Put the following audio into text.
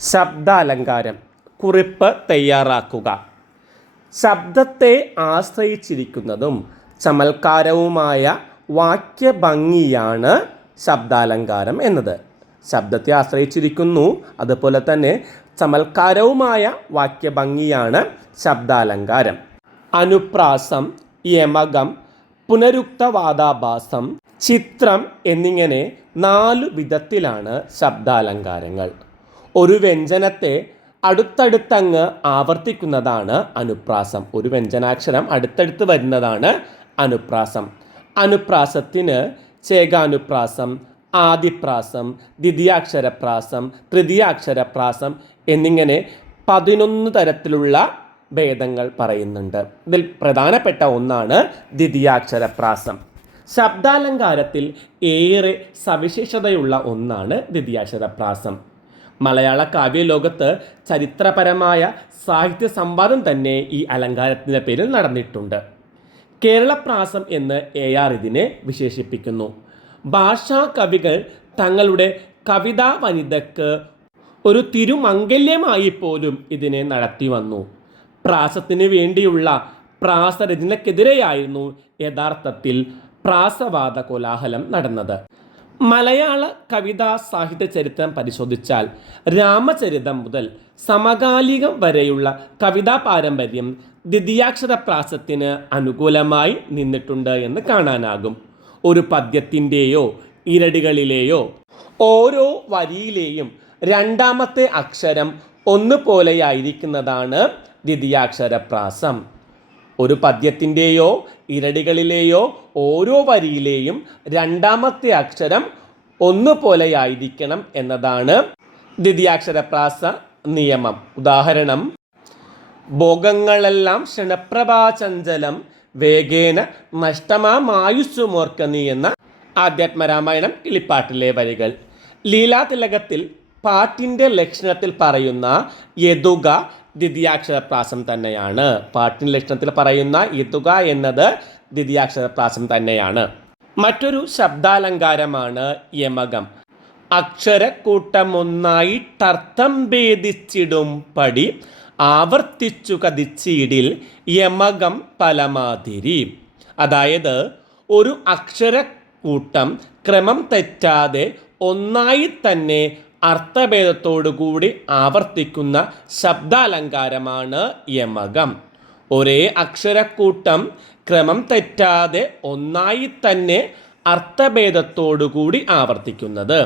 ശബ്ദാലങ്കാരം. കുറിപ്പ് തയ്യാറാക്കുക. ശബ്ദത്തെ ആശ്രയിച്ചിരിക്കുന്നതും ചമൽക്കാരവുമായ വാക്യഭംഗിയാണ് ശബ്ദാലങ്കാരം എന്നത്. ശബ്ദത്തെ ആശ്രയിച്ചിരിക്കുന്നു, അതുപോലെ തന്നെ ചമൽക്കാരവുമായ വാക്യഭംഗിയാണ് ശബ്ദാലങ്കാരം. അനുപ്രാസം, യമകം, പുനരുക്തവാദാഭാസം, ചിത്രം എന്നിങ്ങനെ 4 വിധത്തിലാണ് ശബ്ദാലങ്കാരങ്ങൾ. ഒരു വ്യഞ്ജനത്തെ അടുത്തടുത്തങ്ങ് ആവർത്തിക്കുന്നതാണ് അനുപ്രാസം. ഒരു വ്യഞ്ജനാക്ഷരം അടുത്തടുത്ത് വരുന്നതാണ് അനുപ്രാസം. അനുപ്രാസത്തിന് ചേകാനുപ്രാസം, ആദിപ്രാസം, ദ്വിതീയാക്ഷരപ്രാസം, തൃതീയാക്ഷരപ്രാസം എന്നിങ്ങനെ 11 തരത്തിലുള്ള ഭേദങ്ങൾ പറയുന്നുണ്ട്. ഇതിൽ പ്രധാനപ്പെട്ട ഒന്നാണ് ദ്വിതീയാക്ഷരപ്രാസം. ശബ്ദാലങ്കാരത്തിൽ ഏറെ സവിശേഷതയുള്ള ഒന്നാണ് ദ്വിതീയാക്ഷരപ്രാസം. മലയാള കാവ്യലോകത്ത് ചരിത്രപരമായ സാഹിത്യ സംവാദം തന്നെ ഈ അലങ്കാരത്തിൻ്റെ പേരിൽ നടന്നിട്ടുണ്ട്. കേരളപ്രാസം എന്ന് AR ഇതിനെ വിശേഷിപ്പിക്കുന്നു. ഭാഷാ കവികൾ തങ്ങളുടെ കവിതാ വനിതയ്ക്ക് ഒരു തിരുമംഗല്യമായി പോലും ഇതിനെ നടത്തി വന്നു. പ്രാസത്തിന് വേണ്ടിയുള്ള പ്രാസരചനക്കെതിരെയായിരുന്നു യഥാർത്ഥത്തിൽ പ്രാസവാദ കോലാഹലം നടന്നത്. മലയാള കവിതാ സാഹിത്യ ചരിത്രം പരിശോധിച്ചാൽ രാമചരിതം മുതൽ സമകാലികം വരെയുള്ള കവിതാ പാരമ്പര്യം ദ്വിതീയാക്ഷരപ്രാസത്തിന് അനുകൂലമായി നിന്നിട്ടുണ്ട് എന്ന് കാണാനാകും. ഒരു പദ്യത്തിൻ്റെയോ ഇരടികളിലെയോ ഓരോ വരിയിലെയും രണ്ടാമത്തെ അക്ഷരം ഒന്നുപോലെയായിരിക്കുന്നതാണ് ദ്വിതീയാക്ഷരപ്രാസം. ഒരു പദ്യത്തിൻ്റെയോ ഇരടികളിലെയോ ഓരോ വരിയിലെയും രണ്ടാമത്തെ അക്ഷരം ഒന്നുപോലെയായിരിക്കണം എന്നതാണ് ദ്വിതീയാക്ഷരപ്രാസ നിയമം. ഉദാഹരണം: ഭോഗങ്ങളെല്ലാം ക്ഷണപ്രഭാചഞ്ചലം വേഗേന നഷ്ടമായുസ്സുമോർക്ക നീ എന്ന ആധ്യാത്മരാമായണം കിളിപ്പാട്ടിലെ വരികൾ. ലീലാതിലകത്തിൽ പാട്ടിൻ്റെ ലക്ഷണത്തിൽ പറയുന്ന യതുക ദ്വിതീയാക്ഷരപ്രാസം തന്നെയാണ്. പാട്ടിൻ്റെ ലക്ഷണത്തിൽ പറയുന്ന യതുക എന്നത് ദ്വിതീയാക്ഷരപ്രാസം തന്നെയാണ്. മറ്റൊരു ശബ്ദാലങ്കാരമാണ് യമകം. അക്ഷരക്കൂട്ടമൊന്നായിട്ടർത്ഥം ഭേദിച്ചിടും പടി ആവർത്തിച്ചു കതിച്ചിടിൽ യമകം പലമാതിരി. അതായത് ഒരു അക്ഷരക്കൂട്ടം ക്രമം തെറ്റാതെ ഒന്നായി തന്നെ അർത്ഥഭേദത്തോടുകൂടി ആവർത്തിക്കുന്ന ശബ്ദാലങ്കാരമാണ് യമകം. ഒരേ അക്ഷരക്കൂട്ടം ക്രമം തെറ്റാതെ ഒന്നായി തന്നെ അർത്ഥഭേദത്തോടുകൂടി ആവർത്തിക്കുന്നത്.